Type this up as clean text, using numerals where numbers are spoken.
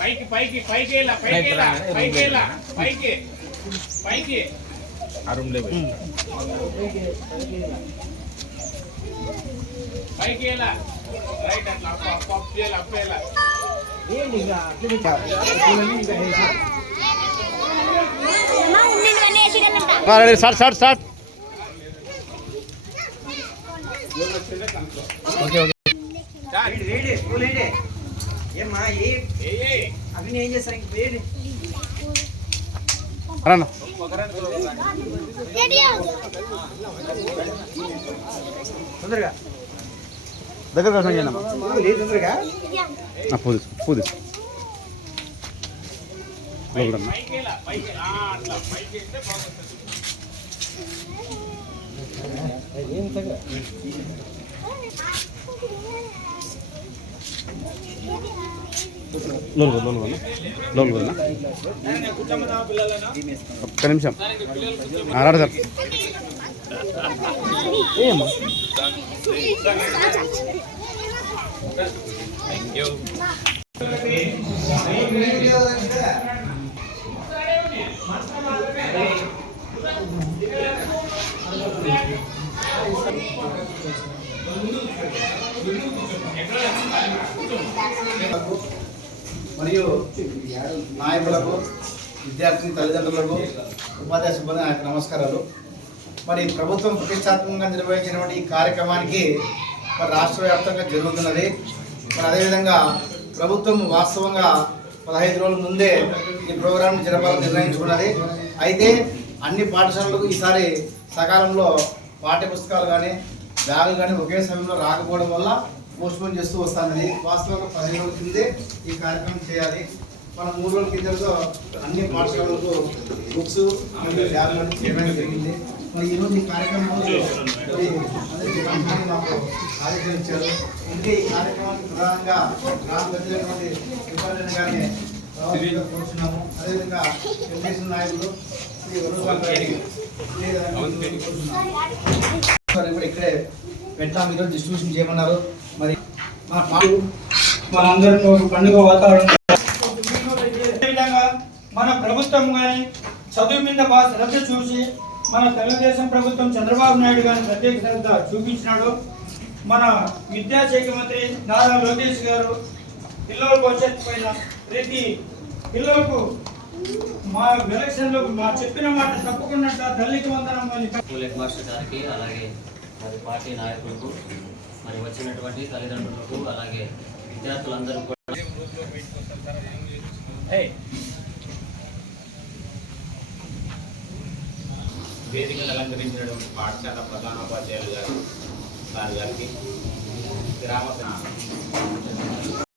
పైకి పైకి పైకి వెళ్ళా పైకి వెళ్ళా పైకి వెళ్ళా పైకి పైకి ఆ రూమ్ లో పైకి వెళ్ళా రైట్ అట్లా అప్ అప్ చేయాలి అప్ చేయాలి స్టార్ట్ స్టార్ట్ ఓకే ఓకే ఏమ్మా అవి ఏం చేస్తారు ఇంక వేడి తొందరగా దగ్గర తొందరగా పూది ఒక్క నిమిషం రాడు సార్ మరియు నాయకులకు విద్యార్థి తల్లిదండ్రులకు ఉపాధ్యాయ సిబ్బంది నాకు నమస్కారాలు. మరి ప్రభుత్వం ప్రతిష్టాత్మకంగా నిర్వహించినటువంటి ఈ కార్యక్రమానికి మరి రాష్ట్ర వ్యాప్తంగా జరుగుతున్నది. మరి అదేవిధంగా ప్రభుత్వం వాస్తవంగా 15 రోజుల ముందే ఈ ప్రోగ్రాంను జరపాలని నిర్ణయించుకున్నది. అయితే అన్ని పాఠశాలలకు ఈసారి సకాలంలో పాఠ్యపుస్తకాలు కానీ బ్యాగులు కానీ ఒకే సమయంలో రాకపోవడం వల్ల పోస్ట్పోన్ చేస్తూ వస్తున్నది. వాస్తవంగా 15 రోజుల కిందే ఈ కార్యక్రమం చేయాలి. మనం 3 రోజుల కిందతో అన్ని పాఠశాలలకు బుక్స్ మరియు బ్యాగులను చేయడం జరిగింది. మరి ఈరోజు ఈ కార్యక్రమంలో మాకు ఆదేశించారు. ఇంకే ఈ కార్యక్రమానికి ప్రధానంగా గ్రామ పెద్దలైనటువంటి డిపార్ట్మెంట్ గారిని కోరుతున్నాము. అదేవిధంగా తెలుగుదేశం నాయకులు ఇక్కడే పెట్టాము. ఈరోజు డిస్ట్రిబ్యూషన్ చేయమన్నారు. మరి మనందరికీ ఒక పండుగ వాతావరణం. మన ప్రభుత్వం కానీ చదువు మీద బాగా శ్రద్ధ చూసి మన తెలుగుదేశం ప్రభుత్వం చంద్రబాబు నాయుడు గారిని ప్రత్యేక శ్రద్ధ చూపించినాడు. మన విద్యాశాఖ మంత్రి నారా లోకేష్ గారు పిల్లల భవిష్యత్తు పైన ప్రతి పిల్లలకు మా ఎలక్షన్లో మా చెప్పిన మాట తప్పకుండా తల్లికి వందనం హెడ్ మాస్టర్ గారికి అలాగే మరి పార్టీ నాయకులకు మరి వచ్చినటువంటి తల్లిదండ్రులకు అలాగే విద్యార్థులందరూ కూడా వేదికను అలంకరించినటువంటి పాఠశాల ప్రధానోపాధ్యాయులు గారు సార్ గారికి గ్రామ